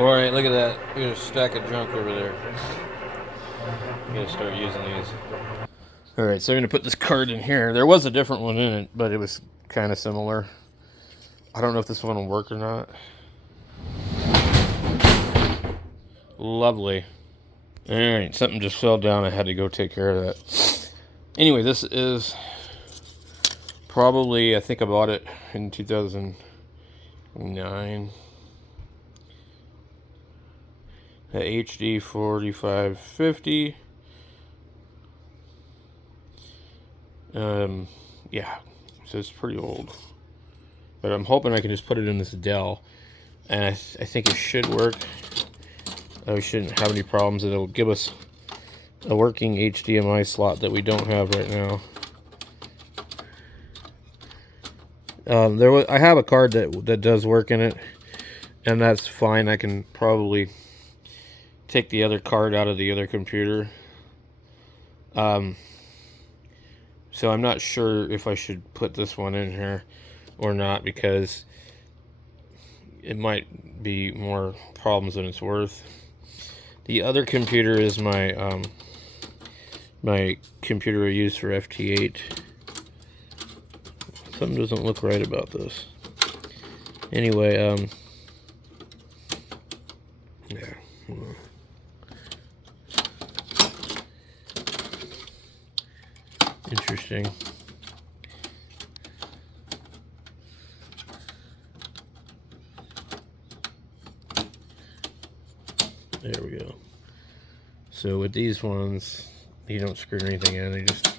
Alright, look at that. There's a stack of junk over there. I'm gonna start using these. Alright, so I'm gonna put this card in here. There was a different one in it, but it was kind of similar. I don't know if this one will work or not. Lovely. Alright, something just fell down. I had to go take care of that. Anyway, this is probably, I think I bought it in 2009. The hd4550. Yeah, so it's pretty old. But I'm hoping I can just put it in this Dell. And I think it should work. We shouldn't have any problems. It'll give us a working HDMI slot that we don't have right now. I have a card that does work in it, and that's fine. I can probably take the other card out of the other computer. So I'm not sure if I should put this one in here or not, because it might be more problems than it's worth. The other computer is my my computer I use for FT8. Something doesn't look right about this. Anyway, yeah. Interesting. There we go. So with these ones, you don't screw anything in, you just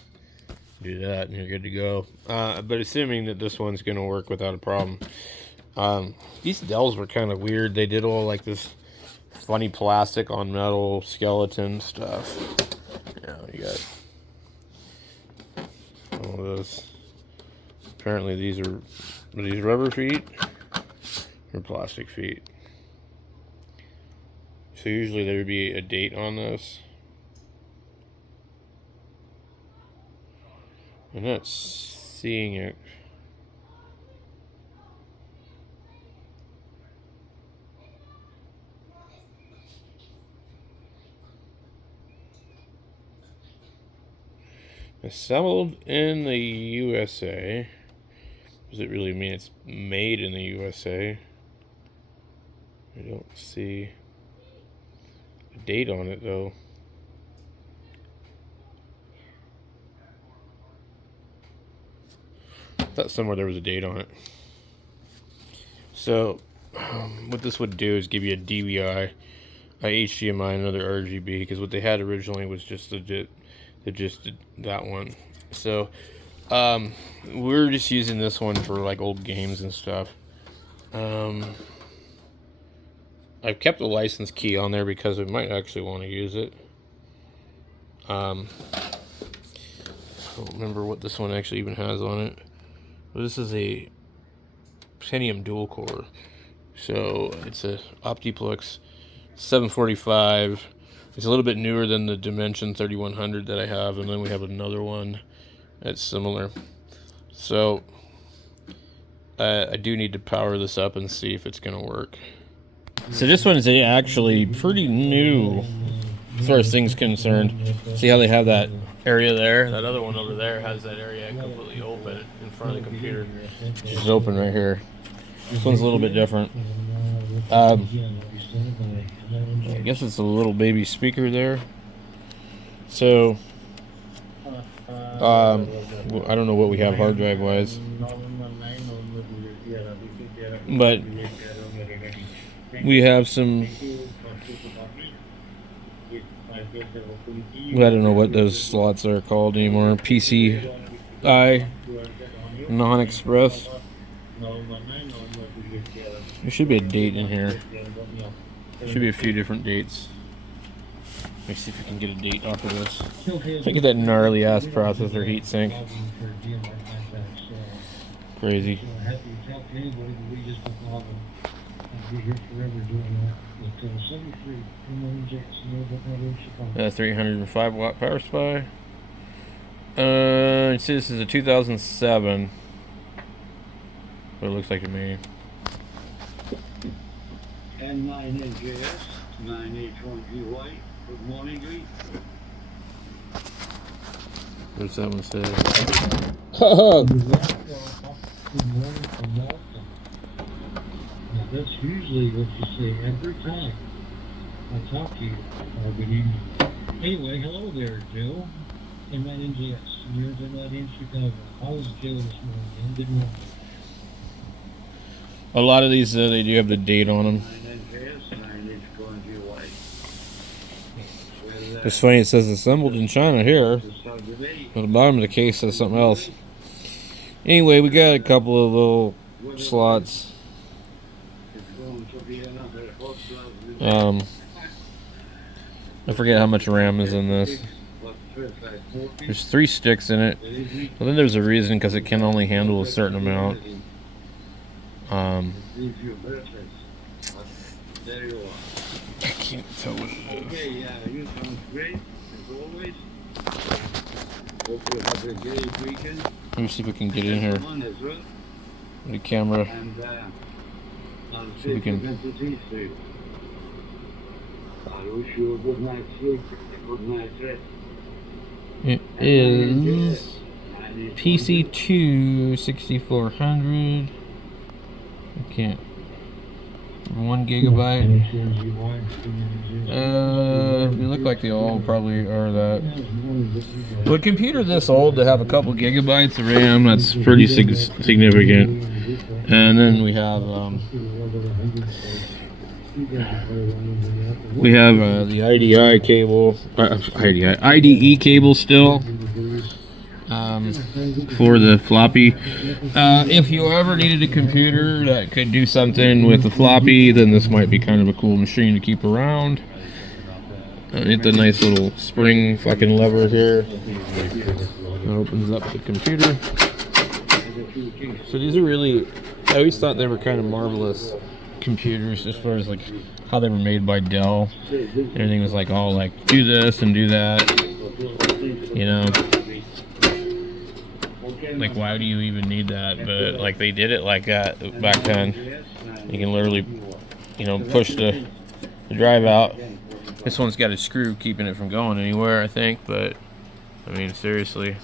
do that and you're good to go. But assuming that this one's going to work without a problem. These Dells were kind of weird. They did all like this funny plastic on metal skeleton stuff. You got all this. Apparently these are these rubber feet or plastic feet. So usually there would be a date on this. I'm not seeing it. Assembled in the USA. Does it really mean it's made in the USA? I don't see a date on it though. I thought somewhere there was a date on it. So what this would do is give you a DVI, a HDMI, and another RGB, because what they had originally was just that one. So we're just using this one for like old games and stuff. I've kept the license key on there because I might actually want to use it. I don't remember what this one actually even has on it. But this is a Pentium dual core. So it's a optiplex 745. It's a little bit newer than the Dimension 3100 that I have, and then we have another one that's similar. So I do need to power this up and see if it's going to work. So this one is actually pretty new as far as things concerned. See how they have that area there? That other one over there has that area completely open in front of the computer. It's just open right here. This one's a little bit different. I guess it's a little baby speaker there. So I don't know what we have hard drive wise, but we have some, I don't know what those slots are called anymore. PCI non-express. There should be a date in here. There should be a few different dates. Let me see if we can get a date off of this. Look at that gnarly ass processor heatsink. Crazy. A 305 watt power supply. You see, this is a 2007. What it looks like to me. And 9NJS, 9H1GY. Good morning, Green. What's that one say? Good morning from Malcolm. Now, that's usually what you say every time I talk to you. Good evening. Anyway, hello there, Joe. And 9NJS. You're not in Chicago. How's Joe this morning? And good morning. A lot of these, they do have the date on them. 9NJS, 9H1GY. It's funny, it says assembled in China here. At the bottom of the case says something else. Anyway, we got a couple of little slots. I forget how much RAM is in this. There's 3 sticks in it. I think there's a reason, because it can only handle a certain amount. I can't tell what it is. Okay, yeah, you sound great, as always. Hope you have a great weekend. Let me see if we can get in here. The camera. And See if we can. I wish you a good night's sleep, a good night's rest. It is PC2 6400. I can't. 1 gigabyte. They look like they all probably are that. But a computer this old to have a couple gigabytes of RAM, that's pretty significant. And then we have the IDI cable, IDE cable still. For the floppy. If you ever needed a computer that could do something with the floppy, then this might be kind of a cool machine to keep around. Hit the nice little spring fucking lever here. That opens up the computer. So these are really, I always thought they were kind of marvelous computers as far as like how they were made by Dell. Everything was like all like do this and do that, you know. Like, why do you even need that? But like they did it like that back then. You can literally, you know, push the drive out. This one's got a screw keeping it from going anywhere, I think. But I mean, seriously.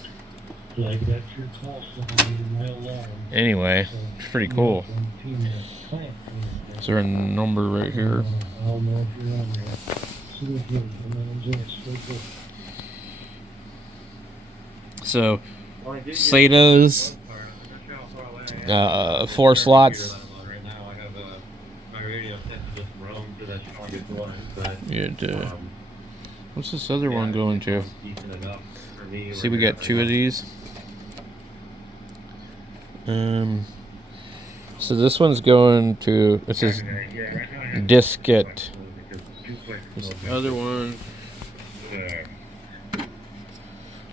Anyway, it's pretty cool. Is there a number right here? So SATA's 4 slots. What's this other one going to? See, we got 2 of these. So this one's going to, it says diskette. This other one.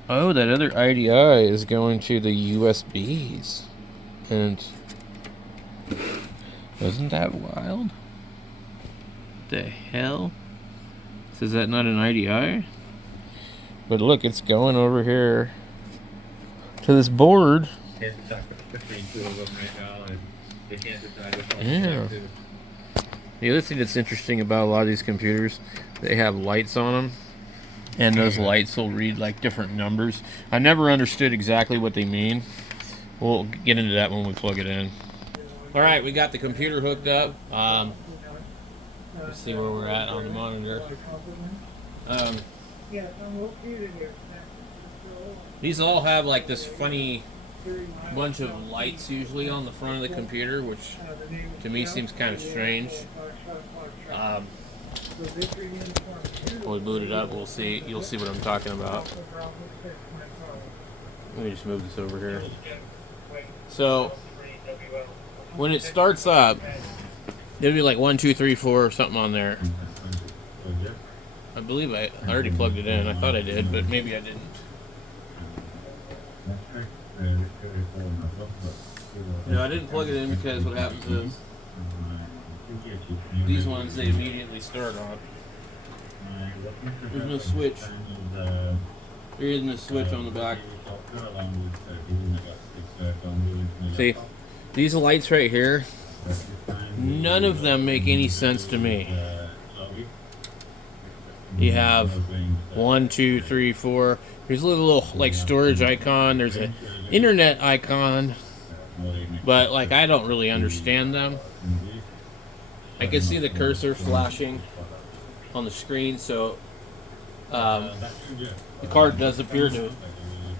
Oh, that other IDI is going to the USBs. And isn't that wild? The hell? So is that not an IDI? But look, it's going over here to this board. Yeah. The other thing that's interesting about a lot of these computers, they have lights on them. And those lights will read like different numbers. I never understood exactly what they mean. We'll get into that when we plug it in. All right, we got the computer hooked up. Let's see where we're at on the monitor. These all have like this funny bunch of lights usually on the front of the computer, which to me seems kind of strange. When we boot it up, we'll see. You'll see what I'm talking about. Let me just move this over here. So when it starts up, there'll be like 1, 2, 3, 4 or something on there. I believe I already plugged it in. I thought I did, but maybe I didn't. No, I didn't plug it in because what happens is these ones, they immediately start on. There's no switch. There isn't a switch on the back. See, these lights right here, None of them make any sense to me. You have 1, 2, 3, 4. There's a little like storage icon. There's an internet icon, but like I don't really understand them. I can see the cursor flashing on the screen, so the card does appear to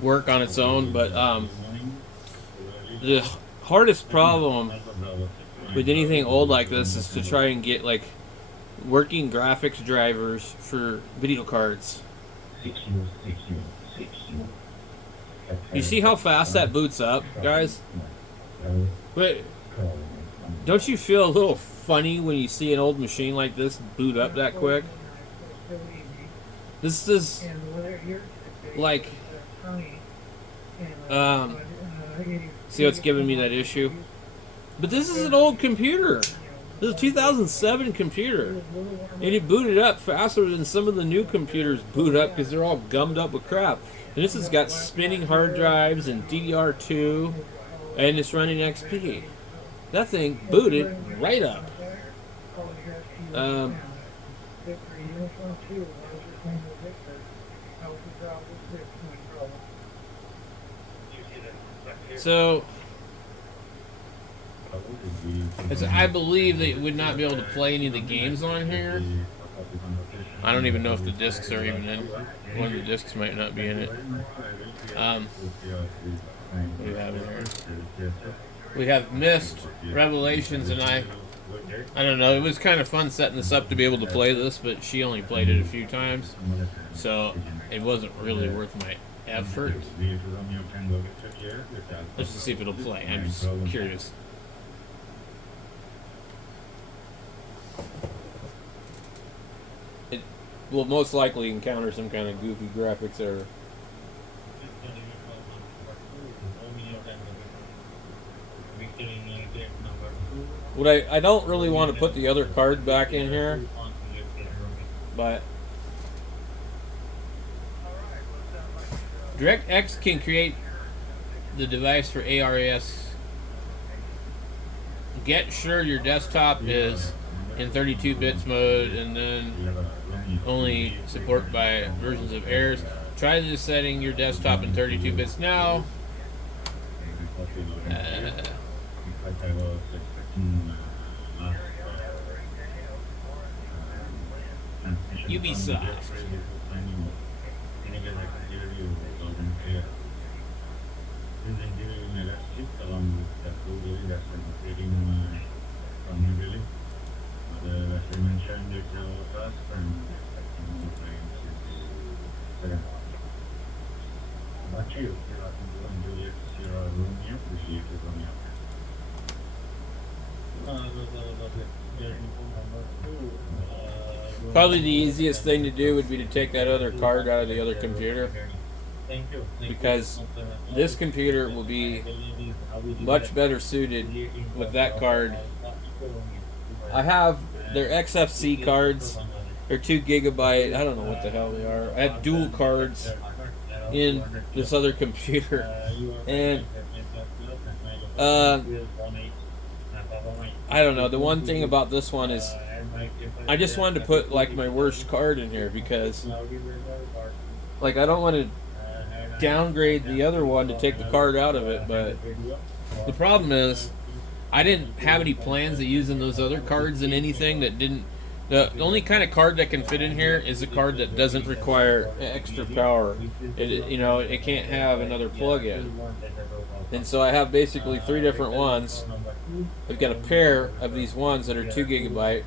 work on its own. But the hardest problem with anything old like this is to try and get like working graphics drivers for video cards. You see how fast that boots up, guys? But don't you feel a little funny when you see an old machine like this boot up that quick? This is like see what's giving me that issue? But this is an old computer. This is a 2007 computer. And it booted up faster than some of the new computers boot up because they're all gummed up with crap. And this has got spinning hard drives and DDR2, and it's running XP. That thing booted right up. So, I believe that it would not be able to play any of the games on here. I don't even know if the discs are even in. One of the discs might not be in it. What do we have in here? We have Myst, Revelations, and I don't know. It was kind of fun setting this up to be able to play this, but she only played it a few times, so it wasn't really worth my effort. Let's just see if it'll play. I'm just curious. It will most likely encounter some kind of goofy graphics error. What I don't really want to put the other card back in here, but DirectX can create the device for ARS. Get sure your desktop is in 32 bits mode, and then only support by versions of ARS. Try this setting your desktop in 32 bits now. Ubisoft. Probably the easiest thing to do would be to take that other card out of the other computer, because this computer will be much better suited with that card. I have their XFC cards. They're 2 gigabyte. I don't know what the hell they are. I have dual cards in this other computer, and I don't know. The one thing about this one is I just wanted to put like my worst card in here, because like I don't want to downgrade the other one to take the card out of it, but the problem is I didn't have any plans of using those other cards in anything that didn't. The only kind of card that can fit in here is a card that doesn't require extra power. It can't have another plug-in. And so I have basically 3 different ones. I've got a pair of these ones that are 2 gigabyte.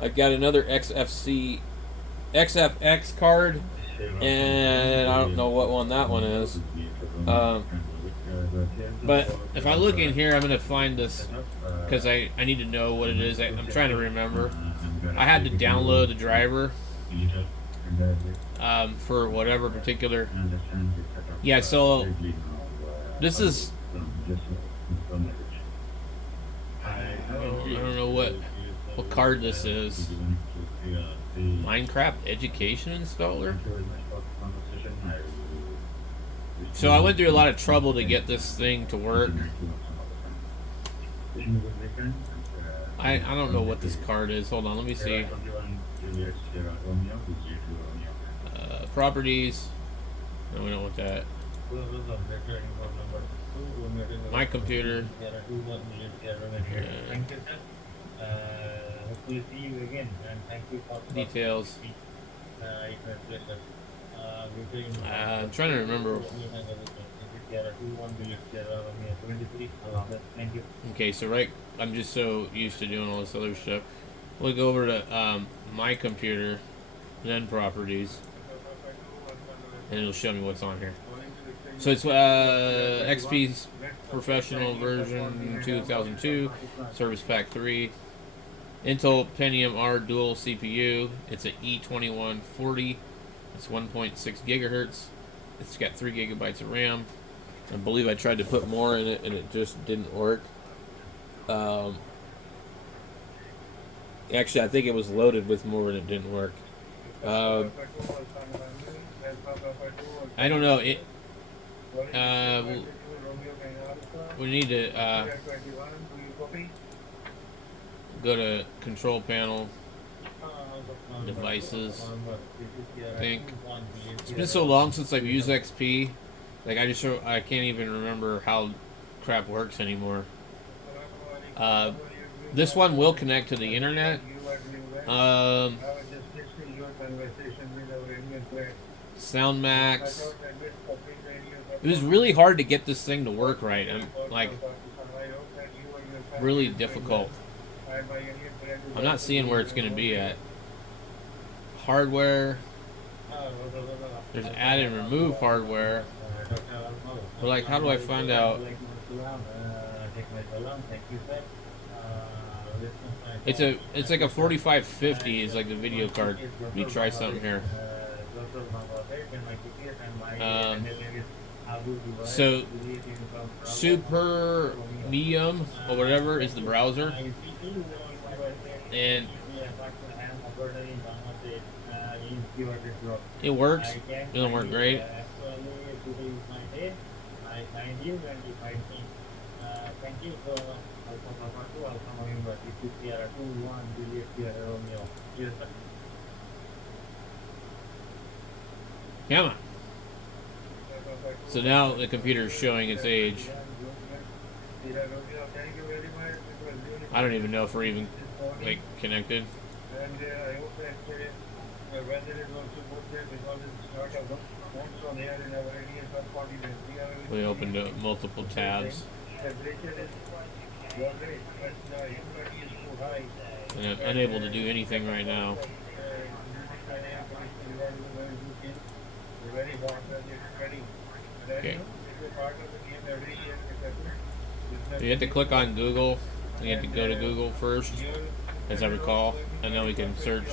I've got another XFX card, and I don't know what one that one is. But if I look in here, I'm going to find this, because I need to know what it is. I'm trying to remember. I had to download the driver for whatever particular. Yeah, so this is. I don't know what card this is. Minecraft Education Installer. So I went through a lot of trouble to get this thing to work. I don't know what this card is. Hold on, let me see. Properties. No, we don't want that. My computer. Hopefully see you again, and thank you for Details. I'm trying to remember. Okay, so I'm just so used to doing all this other stuff. We'll go over to my computer, then properties, and it'll show me what's on here. So it's XP Professional version 2002, Service Pack 3, Intel Pentium R dual CPU. It's an E2140. It's 1.6 gigahertz. It's got 3 gigabytes of RAM. I believe I tried to put more in it and it just didn't work. Actually, I think it was loaded with more and it didn't work. I don't know. We need to go to control panel, devices. I think it's been so long since I've used XP. Like I can't even remember how crap works anymore. This one will connect to the internet. SoundMax. It was really hard to get this thing to work right. I'm like really difficult. I'm not seeing where it's going to be at. Hardware. There's add and remove hardware. But like, how do I find out? It's like a 4550 is like the video card. Let me try something here. So Super Medium or whatever is the browser, and it works. It doesn't work great. Come on. So now the computer is showing its age. I don't even know if we're even like connected. We opened up multiple tabs. And I'm unable to do anything right now. Okay. So you have to click on Google. You have to go to Google first, as I recall, and then we can search.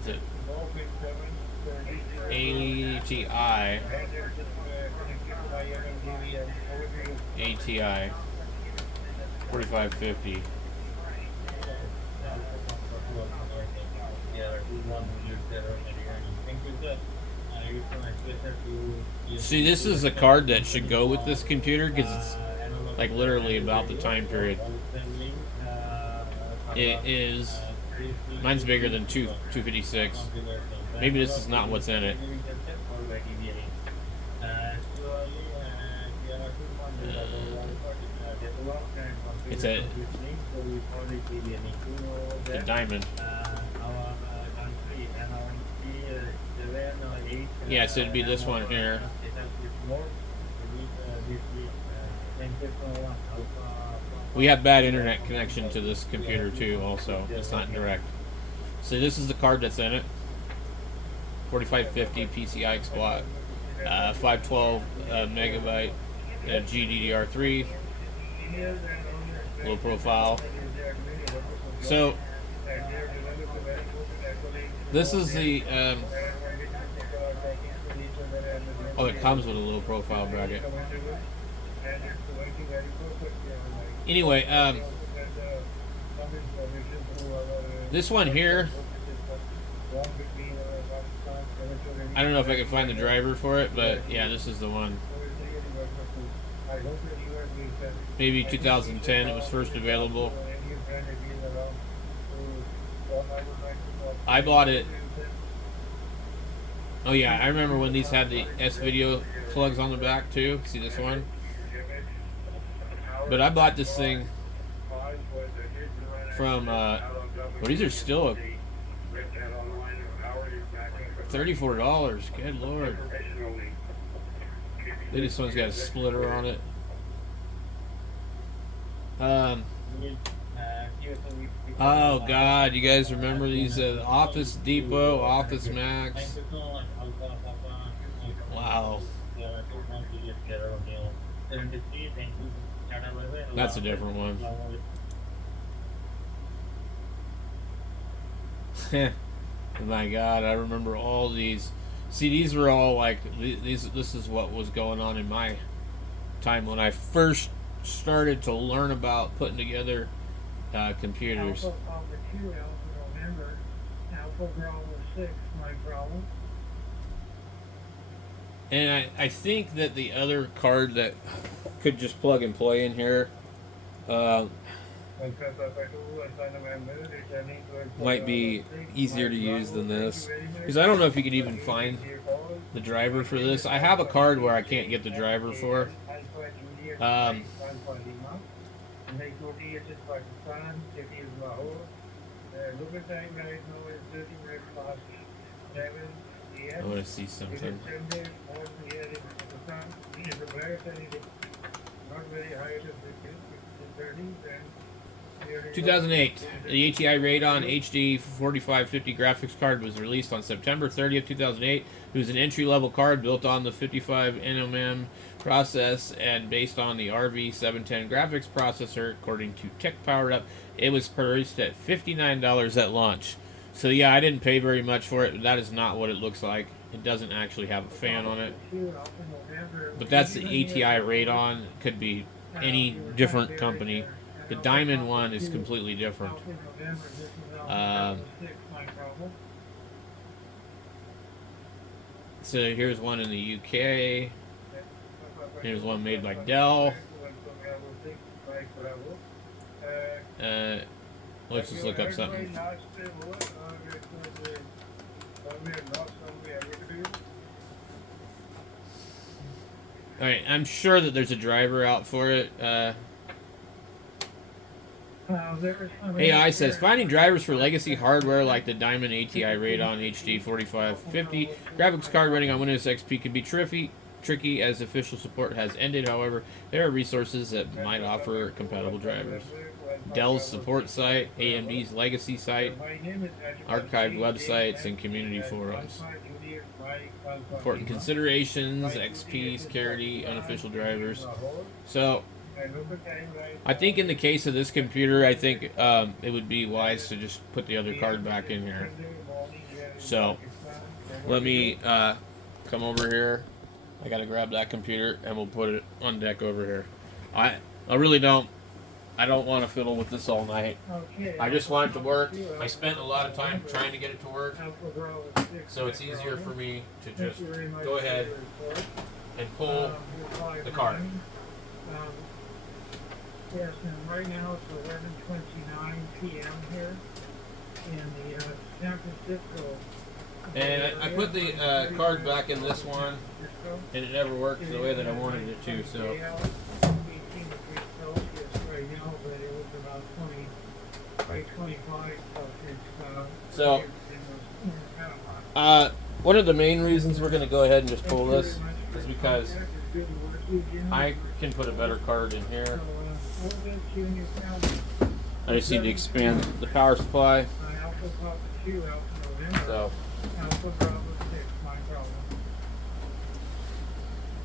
Is it ATI? ATI 4550. See, this is a card that should go with this computer because it's like literally about the time period. It is. Mine's bigger than 256. Maybe this is not what's in it. It's a diamond. Yeah, so it'd be this one here. We have bad internet connection to this computer too, also. It's not direct. So this is the card that's in it. 4550 PCI exploit. 512 megabyte GDDR3. Low profile. So this is the oh, it comes with a low profile bracket. Anyway, this one here, I don't know if I can find the driver for it, but yeah, this is the one. maybe 2010 it was first available. I bought it. Oh yeah, I remember when these had the S-video plugs on the back too. See this one? But I bought this thing from, well, these are still $34. Good lord. This one's got a splitter on it. Oh god, you guys remember these Office Depot, Office Max? Wow. That's a different one. My god, I remember all these. See, these were all like these. This is what was going on in my time when I first started to learn about putting together computers. And I think that the other card that could just plug and play in here might be easier to use than this, because I don't know if you could even find the driver for this. I have a card where I can't get the driver for. I want to see something. 2008, the ATI Radeon hd4550 graphics card was released on September 30th, 2008. It was an entry-level card built on the 55 nm process and based on the RV710 graphics processor, according to Tech Powered Up. It was priced at $59 at launch. So yeah, I didn't pay very much for it. That is not what it looks like. It doesn't actually have a fan on it. But that's the ATI Radeon. It could be any different company. The diamond one is completely different. So here's one in the UK. Here's one made by Dell. Let's just look up something. Alright, I'm sure that there's a driver out for it. AI says, finding drivers for legacy hardware like the Diamond ATI Radeon hd4550 graphics card running on Windows XP can be tricky as official support has ended. However, there are resources that might offer compatible drivers. Dell's support site, AMD's legacy site, archived websites, and community forums. Important considerations, XP, security, unofficial drivers. So, I think in the case of this computer, I think it would be wise to just put the other card back in here. So, let me come over here. I gotta grab that computer and we'll put it on deck over here. I really don't want to fiddle with this all night. I just want it to work. I spent a lot of time trying to get it to work, so it's easier for me to just go ahead and pull the card. Yes, and right now it's 11:29 p.m. here in the San Francisco. And I put the card back in this one, and it never worked the way that I wanted it to. So. So, one of the main reasons we're going to go ahead and just pull this is because I can put a better card in here. I just need to expand the power supply. So,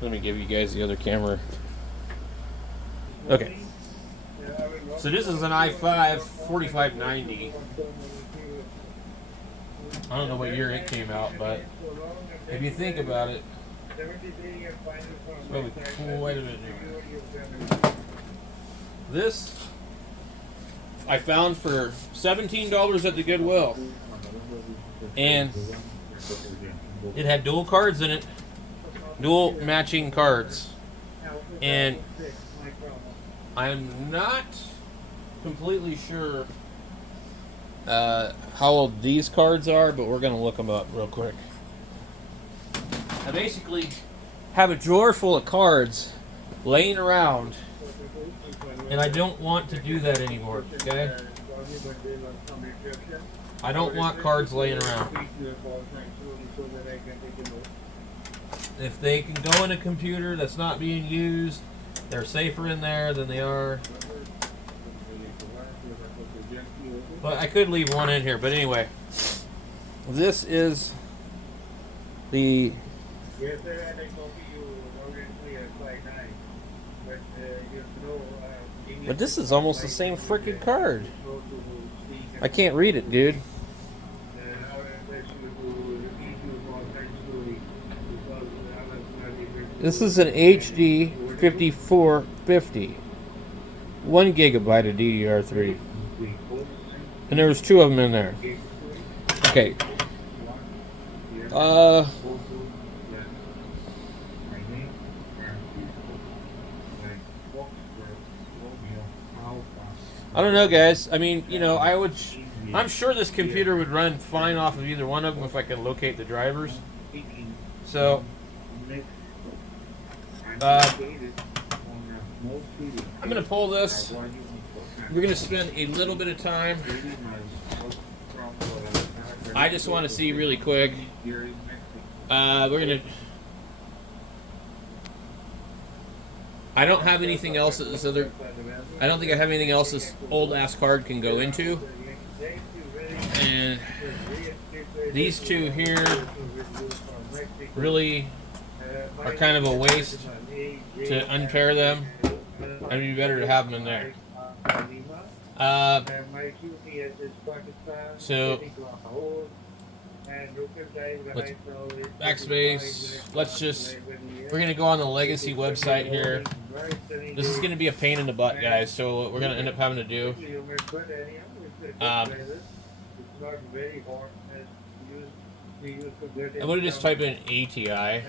let me give you guys the other camera. Okay. So this is an i5 4590. I don't know what year it came out, but if you think about it, it's probably quite a bit new. This I found for $17 at the Goodwill, and it had dual cards in it, dual matching cards, and I'm not completely sure how old these cards are, but we're going to look them up real quick. I basically have a drawer full of cards laying around, and I don't want to do that anymore, okay? I don't want cards laying around. If they can go in a computer that's not being used, they're safer in there than they are. But I could leave one in here, but anyway. This is the... But this is almost the same freaking card. I can't read it, dude. This is an hd4550. 1 gigabyte of DDR3. And there was 2 of them in there. Okay. I don't know, guys. I mean, you know, I'm sure this computer would run fine off of either one of them if I could locate the drivers. So, I'm going to pull this. We're going to spend a little bit of time. I just want to see really quick. We're going to... I don't have anything else that this other... I don't think I have anything else this old-ass card can go into. And these two here really are kind of a waste to unpair them. It'd be better to have them in there. So let's backspace. We're gonna go on the legacy website here. This is gonna be a pain in the butt, guys. So what we're gonna end up having to do. I'm gonna just type in ATI.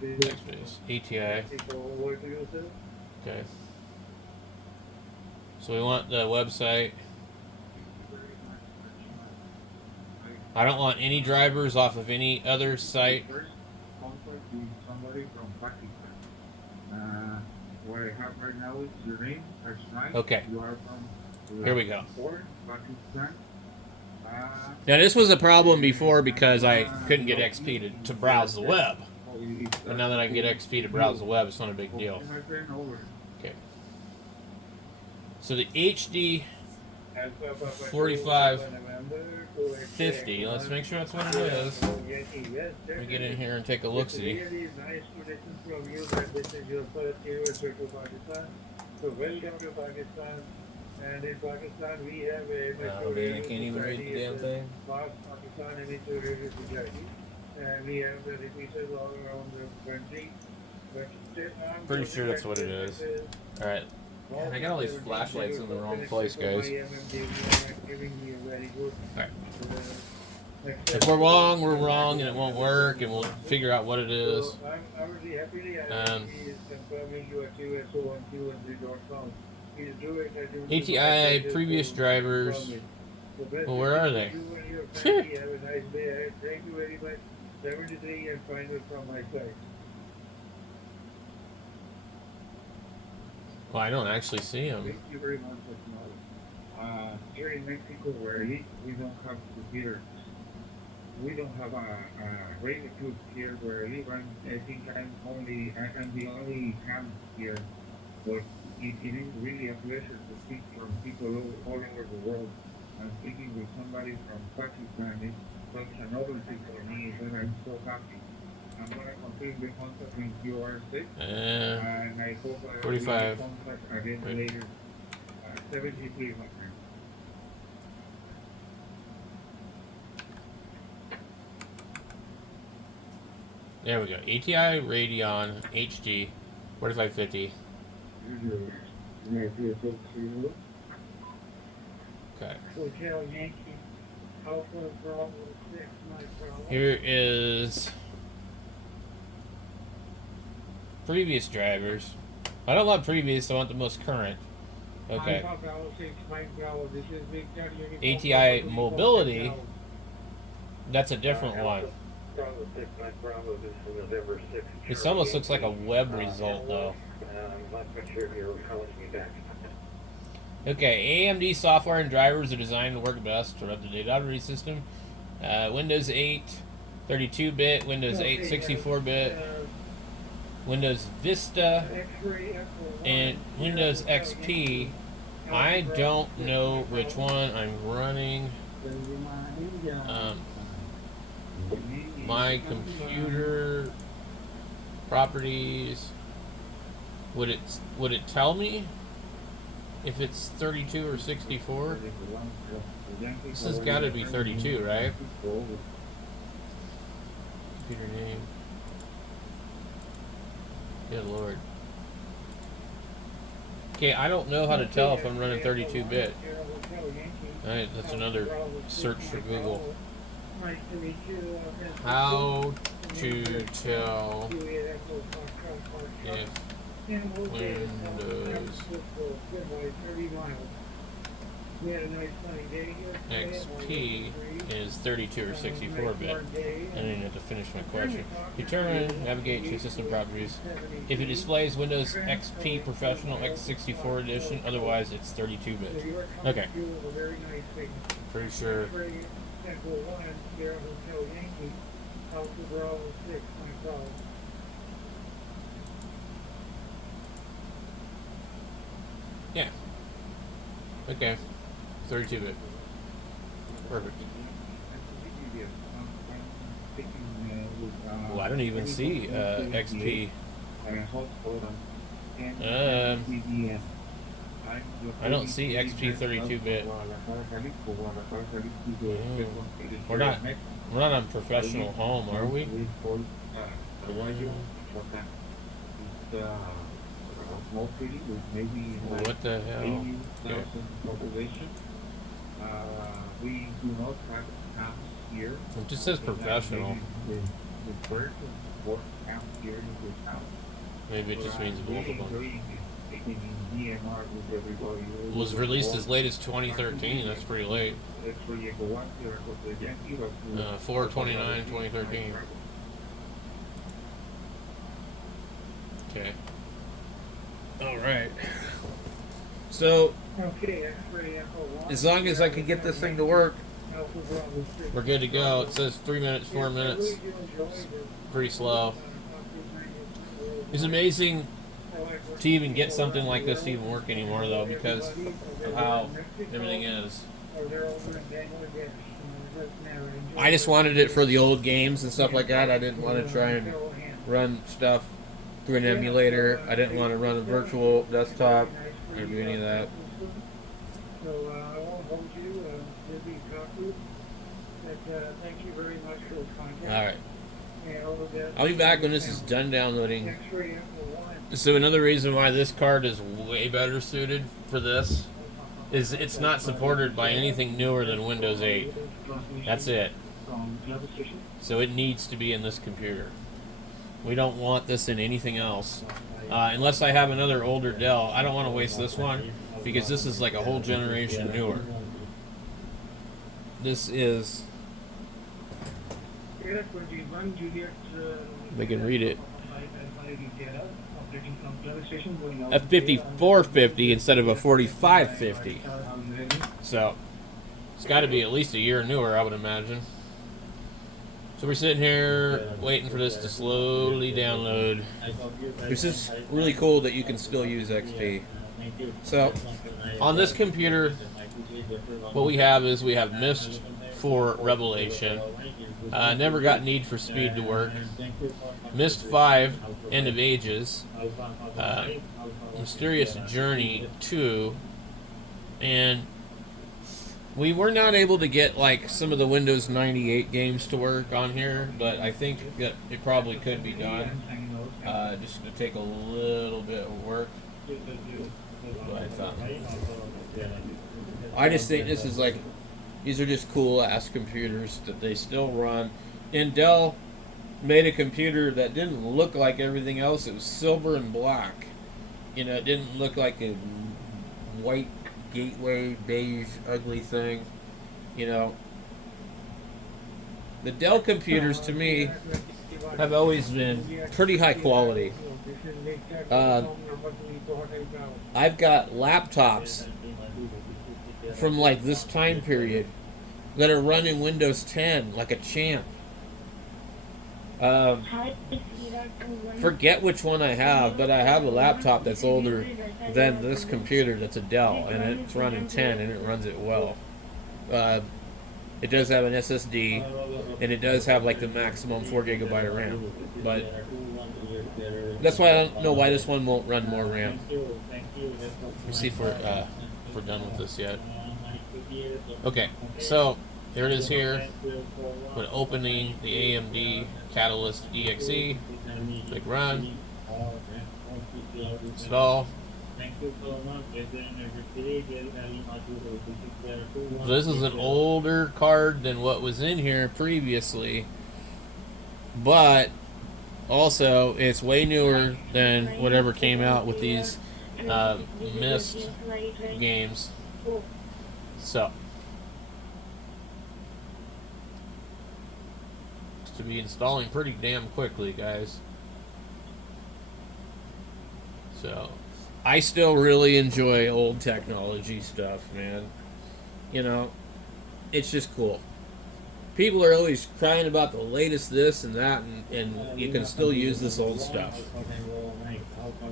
Backspace. ATI. Okay. So we want the website. I don't want any drivers off of any other site. Okay. Here we go. Now this was a problem before because I couldn't get XP to browse the web. But now that I can get XP to browse the web, it's not a big deal. Okay. So the HD 4550, let's make sure that's what it is. Let me get in here and take a look-see. And in Pakistan, we have a metro man, I can't even read the damn thing. Pakistan and and we have the repeaters all around the country. But pretty sure that's what it is. Alright. Man, I got all these flashlights in the wrong place, guys. Alright. If we're wrong, and it won't work, and we'll figure out what it is. ATI, previous drivers. Well, where are they? Well, I don't actually see them. Thank you very much. Here in Mexico, where we don't have computers, we don't have a radio tube here where we run. I think I'm the only ham here, but it is really a pleasure to speak from people all over the world. I'm speaking with somebody from Pakistan. It's such an novelty for me that I'm so happy. I'm going to complete the contact when you are sick. And I hope I will 45. contact again later. 73, my friend. There we go. ATI Radeon HD 4550. Okay. Here is Previous drivers. I don't want previous, I want the most current. Okay. ATI mobility. That's a different one. This almost looks like a web result though. Okay, AMD software and drivers are designed to work best to up-to-date operating system. Windows 8 32-bit, Windows 8 64-bit, Windows Vista, and Windows XP. I don't know which one I'm running. My computer properties. Would it tell me if it's 32 or 64? This has got to be 32, right? Computer name. Good lord. Okay, I don't know how to tell if I'm running 32-bit. Alright, that's another search for Google. How to tell if Windows XP is 32 or 64-bit. I didn't have to finish my question. Determine, navigate to system properties. If it displays Windows XP Professional X64 Edition, otherwise it's 32-bit. Okay. Pretty sure. Yeah. Okay. 32-bit. Perfect. Oh, I don't even see XP. I don't see XP 32-bit. We're not on professional home, are we? What the hell? Okay. We do not have accounts here. It just says professional. Maybe it just means both of them. It was released as late as 2013. That's pretty late. 4/29/2013. Okay. All right. So, as long as I can get this thing to work, we're good to go. It says 3 minutes, 4 minutes. It's pretty slow. It's amazing to even get something like this to even work anymore, though, because of how everything is. I just wanted it for the old games and stuff like that. I didn't want to try and run stuff through an emulator. I didn't want to run a virtual desktop or do any of that. So I won't hold you. Busy talking. But thank you very much for the contact. All right. And all the best. I'll be back when this is done downloading. So another reason why this card is way better suited for this is it's not supported by anything newer than Windows 8. That's it. So it needs to be in this computer. We don't want this in anything else. Unless I have another older Dell. I don't want to waste this one because this is like a whole generation newer. This is... They can read it. F5450 instead of a 4550. So, it's got to be at least a year newer, I would imagine. So we're sitting here waiting for this to slowly download. This is really cool that you can still use XP. So, on this computer, what we have is we have myst for Revelation. Never got Need for Speed to work. myst 5, End of Ages. Mysterious Journey 2. And we were not able to get like some of the Windows 98 games to work on here, but I think that it probably could be done. Just going to take a little bit of work. But I just think this is like, these are just cool ass computers that they still run. And Dell made a computer that didn't look like everything else. It was silver and black. You know, it didn't look like a white gateway beige ugly thing. You know, the Dell computers to me have always been pretty high quality. I've got laptops from like this time period that are running Windows 10 like a champ. Forget which one I have, but I have a laptop that's older than this computer that's a Dell, and it's running 10 and it runs it well. It does have an SSD, and it does have like the maximum 4 gigabyte of RAM, but that's why I don't know why this one won't run more RAM. Let's see if we're done with this yet. Okay, so there it is here. When opening the AMD Catalyst EXE, click run, install. So this is an older card than what was in here previously, but also it's way newer than whatever came out with these myst games. So to be installing pretty damn quickly, guys. So I still really enjoy old technology stuff, man. You know, it's just cool. People are always crying about the latest this and that, and you can still use this old stuff.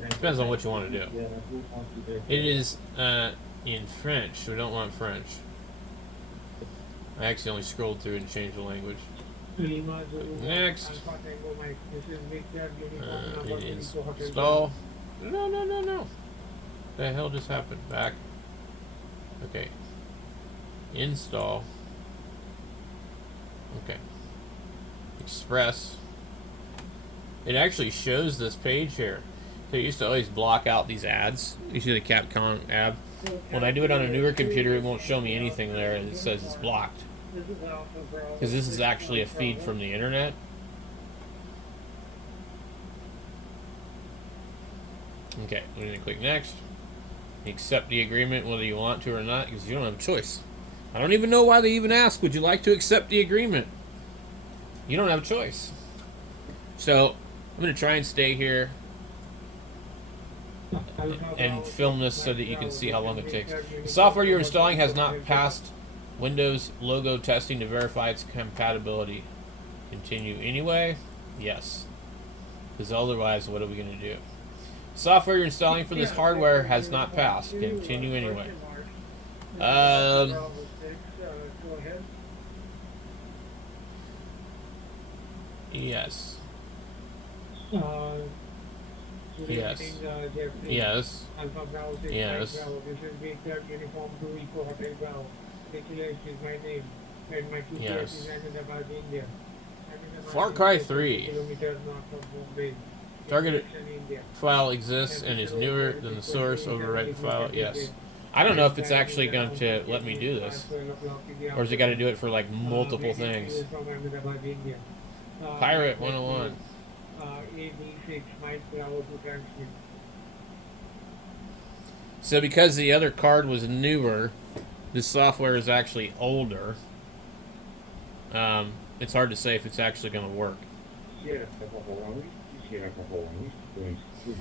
Depends on what you want to do. It is in French. We don't want French. I actually only scrolled through and changed the language. Next. Install. No. The hell just happened? Back. Okay. Install. Okay. Express. It actually shows this page here. So it used to always block out these ads. You see the Capcom ad? When I do it on a newer computer, it won't show me anything there. It says it's blocked. Because this is actually a feed from the internet. Okay, we're going to click next. Accept the agreement whether you want to or not, because you don't have a choice. I don't even know why they even ask, would you like to accept the agreement? You don't have a choice. So, I'm going to try and stay here and film this so that you can see how long it takes. The software you're installing has not passed Windows logo testing to verify its compatibility. Continue anyway? Yes. Because otherwise, what are we going to do? Software you're installing for this hardware has not passed. Continue anyway. Yes. Yes. Yes. Yes. Yes. Far Cry 3. Target file exists and is newer than the source. Overwrite the file. Yes. I don't know if it's actually going to let me do this. Or is it got to do it for like multiple things? Pirate 101. So because the other card was newer, this software is actually older. It's hard to say if it's actually going to work.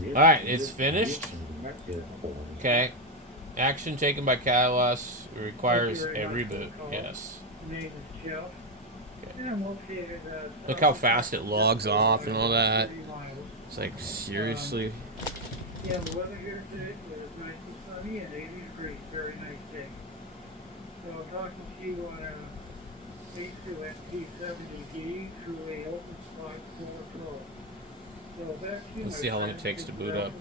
Alright, it's finished. Okay. Action taken by Catalyst requires a reboot. Yes. Okay. Look how fast it logs off and all that. It's like, seriously? Yeah, the weather here today is nice and sunny and 80 degrees. Very nice day. So I'm talking to you on a H2NT70D through a open spot 4 Pro. So that's Let's see how long it takes to boot up.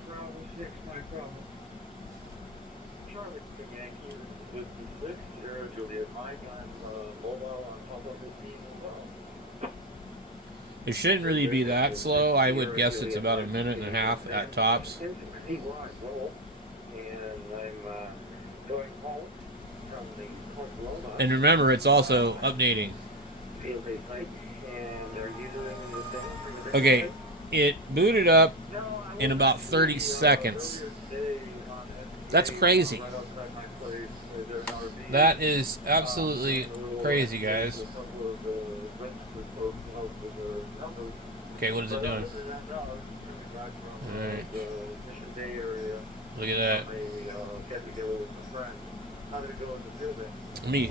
Charlie Yankee, 56, 0 Juliet Mike on mobile on public as well. It shouldn't really be that slow. I would guess it's about a minute and a half at tops. And remember, it's also updating. And they're using the Okay, it booted up in about 30 seconds. That's crazy. That is absolutely crazy, guys. Okay, what is it doing? Alright. Look at that. Me.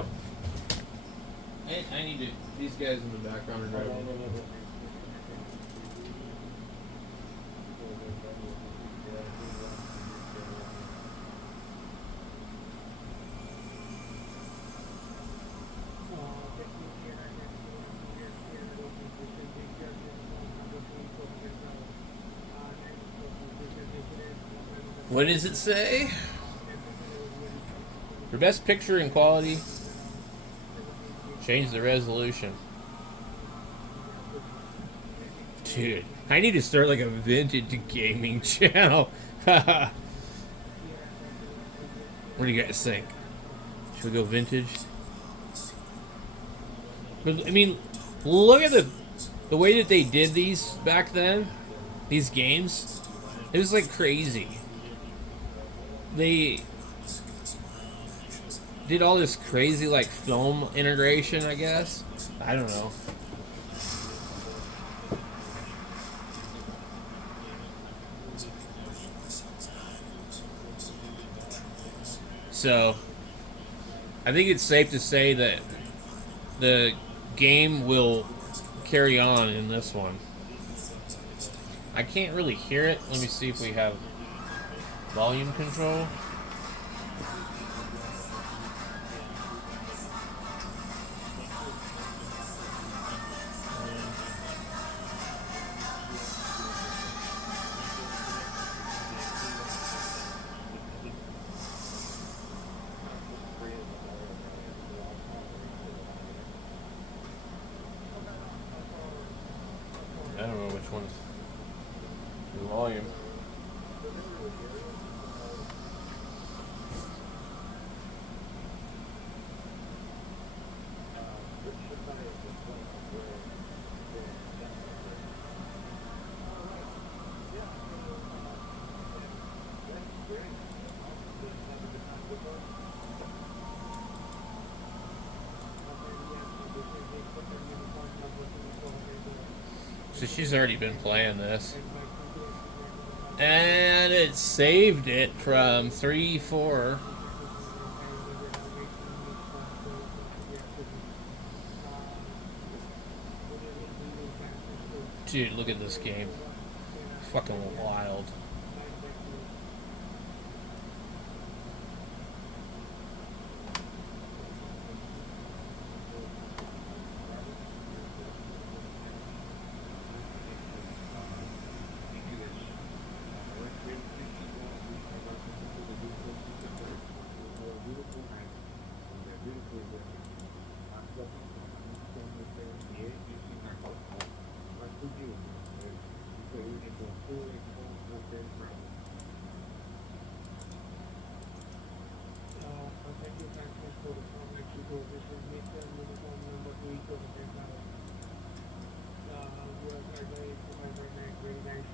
I need to. These guys in the background are driving. What does it say? For best picture and quality, change the resolution. Dude, I need to start like a vintage gaming channel. What do you guys think? Should we go vintage? But I mean, look at the way that they did these back then. These games, it was like crazy. They did all this crazy like film integration, I guess. I don't know. So, I think it's safe to say that the game will carry on in this one. I can't really hear it. Let me see if we have volume control. I don't know which one's the volume. So she's already been playing this. And it saved it from 3-4. Dude, look at this game. Fucking wild.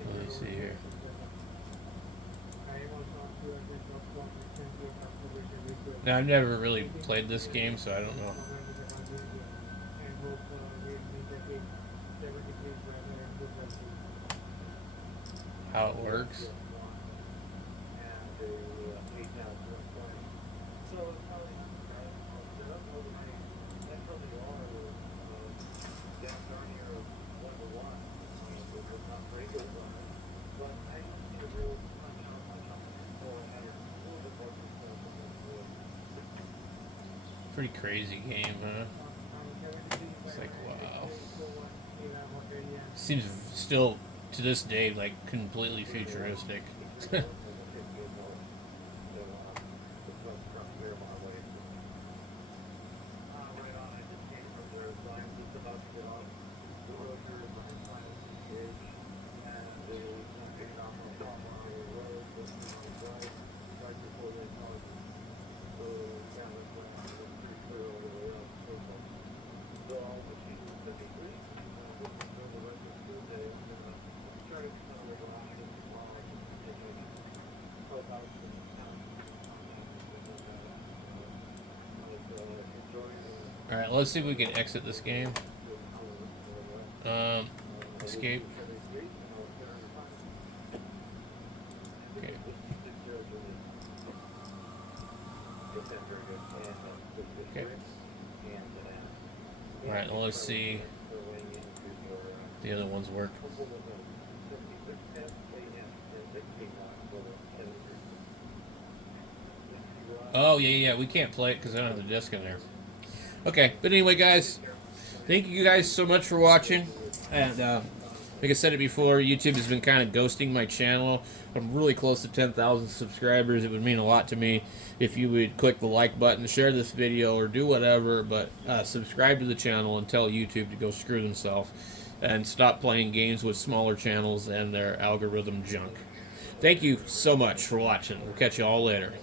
Let me see here. Now, I've never really played this game, so I don't know how it works. Pretty crazy game, huh? It's like, wow. Seems still, to this day, like completely futuristic. Alright, let's see if we can exit this game. Escape. Okay. Okay. Alright, well, let's see if the other ones work. Oh, yeah, we can't play it because I don't have the disc in there. Okay, but anyway, guys, thank you guys so much for watching. And like I said it before, YouTube has been kind of ghosting my channel. I'm really close to 10,000 subscribers. It would mean a lot to me if you would click the like button, share this video, or do whatever, but subscribe to the channel and tell YouTube to go screw themselves and stop playing games with smaller channels and their algorithm junk. Thank you so much for watching. We'll catch you all later.